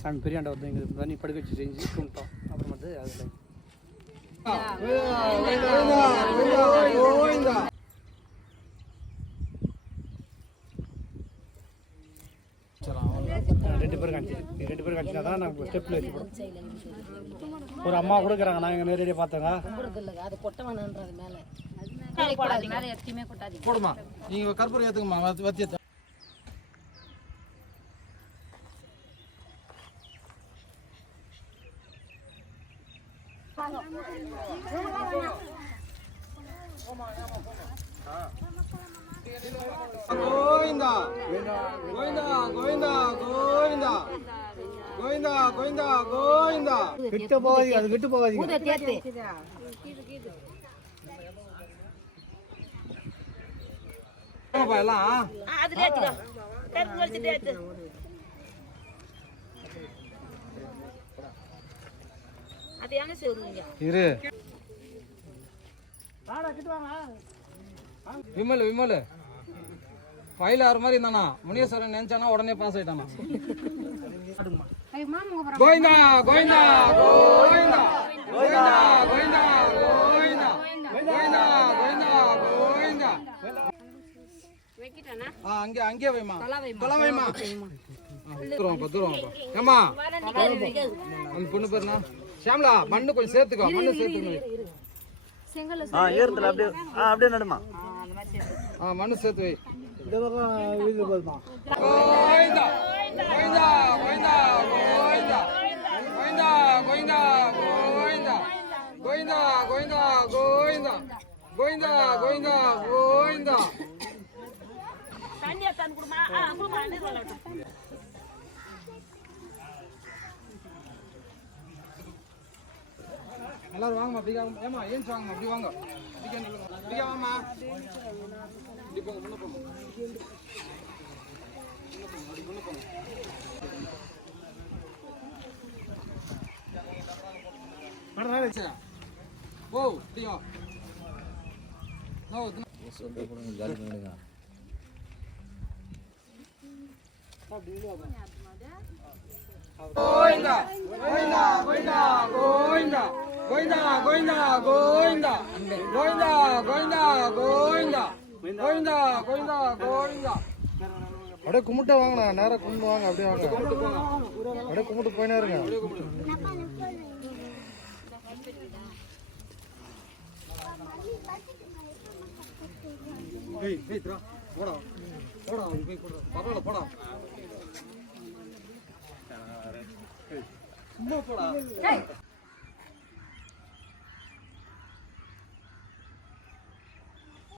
சாமி பெரியாண்ட வந்து எங்க தண்ணி படுக்க வச்சு செஞ்சு கும்பிட்டோம். அப்புறம் வந்து அதில் ரெண்டு பேரும் காமிச்சினா தான் நாங்கள் ஸ்டெப்பில் வச்சுப்போம். ஒரு அம்மா கொடுக்குறாங்க, நாங்கள் நேரடியாக பார்த்தோங்க. போடுமா நீங்கள் கற்பூரம் ஏற்றுக்குமா வத்தி ஏற்ற கோவிந்தா கோவிந்தா கோவிந்தா கோவிந்தா கோவிந்தா கோவிந்தா கோவிந்தா. விட்டு போகாதீங்க, அது விட்டு போகாதீங்க. எல்லாம் இரு விமல் விமல் ஃபைல் ஆறு மாதிரி இருந்தானா முனியேஸ்வரன் நினைச்சானா உடனே பாஸ் ஆயிட்டானா. கோவிந்தா கோவிந்தா கோவிந்தா கோவிந்தா கோவிந்தா கோவிந்தா கோவிந்தா கோவிந்தா கோவிந்தா. அங்கே அங்கே வைமா தொலை வைமா. தூரம் தூரம் ஏமா அந்த பொண்ணு பேருனா ஷாம்லா. மண்ணு கொஞ்சம் சேர்த்துக்கோ, மண்ணு சேர்த்துக்கணும். ஏறுதல அப்படியே அப்படியே நடுமா. மண்ணு சேர்த்து வை. இந்த பக்கம் வீடு போதுமா. கோவிந்தா கோவிந்தா கோவிந்தா கோவிந்தா கோவிந்தா கோவிந்தா கோவிந்தா கோவிந்தா கோவிந்தா கோவிந்தா கோவிந்தா கோவிந்தா கோவிந்தா. தண்ணியா தண்ணி குடுமா குடுமா நீர் வரட்டும். எல்லாரும் வாங்கம்மா, அப்படி ஏமா ஏன் வாங்கம்மா, அப்படி வாங்க, அப்படி வாமா, இப்படி போங்க, முன்ன போங்க, அப்படி முன்ன போங்க. ஓ அப்படியா கோவிந்தா கோவிந்தா கோவிந்தா கோவிந்தா கோவிந்தா கோவிந்தா கோவிந்தா கோவிந்தா கோவிந்தா கோவிந்தா கோவிந்தா கோவிந்தா கோவிந்தா. அப்படியே கும்பிட்டு வாங்கண்ணா, நேராக கும்பிட்டு வாங்க. அப்படியே வாங்க, அப்படியே கும்பிட்டு போயினே இருங்க. போடா போடா பரவாயில்ல போடா சும்மா போடா.